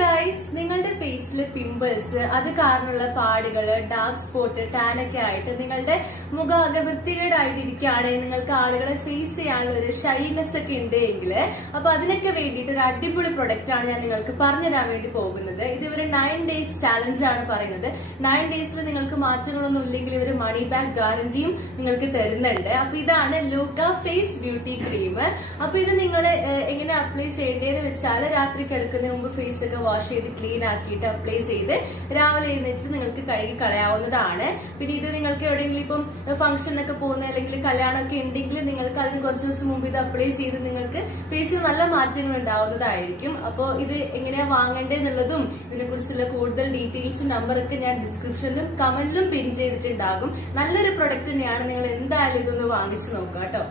Guys, നിങ്ങളുടെ ഫേസിൽ pimples, അത് കാരണമുള്ള പാടുകൾ, ഡാർക്ക് സ്പോട്ട്, ടാൻ ഒക്കെ ആയിട്ട് നിങ്ങളുടെ മുഖം ആകെ വൃത്തികേടായിട്ടിരിക്കുകയാണെങ്കിൽ നിങ്ങൾക്ക് ആളുകളെ ഫേസ് ചെയ്യാനുള്ള ഒരു ഷൈനെസ് ഒക്കെ ഉണ്ടെങ്കിൽ അപ്പൊ അതിനൊക്കെ വേണ്ടിയിട്ട് ഒരു അടിപൊളി പ്രൊഡക്റ്റ് ആണ് ഞാൻ നിങ്ങൾക്ക് പറഞ്ഞുതരാൻ വേണ്ടി പോകുന്നത്. ഇത് ഇവര് 9 days ചാലഞ്ച് ആണ് പറയുന്നത്. 9 days നിങ്ങൾക്ക് മാറ്റങ്ങളൊന്നും ഇല്ലെങ്കിൽ ഇവര് മണി ബാക്ക് ഗ്യാരണ്ടിയും നിങ്ങൾക്ക് തരുന്നുണ്ട്. അപ്പൊ ഇതാണ് ലൂക്ക ഫേസ് ബ്യൂട്ടി ക്രീം. അപ്പൊ ഇത് നിങ്ങൾ എങ്ങനെ അപ്ലൈ ചെയ്യേണ്ടതെന്ന് വെച്ചാൽ രാത്രി കിടക്കുന്നതിന് മുമ്പ് ഫേസ് ഒക്കെ വാഷ് ചെയ്ത് ക്ലീൻ ആക്കിയിട്ട് അപ്ലൈ ചെയ്ത് രാവിലെ എഴുന്നേറ്റ് നിങ്ങൾക്ക് കഴുകി കളയാവുന്നതാണ്. പിന്നെ ഇത് നിങ്ങൾക്ക് എവിടെയെങ്കിലും ഇപ്പം ഫംഗ്ഷനൊക്കെ പോകുന്ന അല്ലെങ്കിൽ കല്യാണമൊക്കെ ഉണ്ടെങ്കിൽ നിങ്ങൾക്ക് അതിന് കുറച്ച് ദിവസം മുമ്പ് ഇത് അപ്ലൈ ചെയ്ത് നിങ്ങൾക്ക് ഫേസിൽ നല്ല മാറ്റങ്ങൾ ഉണ്ടാവുന്നതായിരിക്കും. അപ്പോൾ ഇത് എങ്ങനെയാ വാങ്ങേണ്ടതെന്നുള്ളതും ഇതിനെ കുറിച്ചുള്ള കൂടുതൽ ഡീറ്റെയിൽസും നമ്പറൊക്കെ ഞാൻ ഡിസ്ക്രിപ്ഷനിലും കമന്റിലും പിൻ ചെയ്തിട്ടുണ്ടാകും. നല്ലൊരു പ്രൊഡക്റ്റ് തന്നെയാണ്. നിങ്ങൾ എന്തായാലും ഇതൊന്ന് വാങ്ങിച്ചു നോക്കുക കേട്ടോ.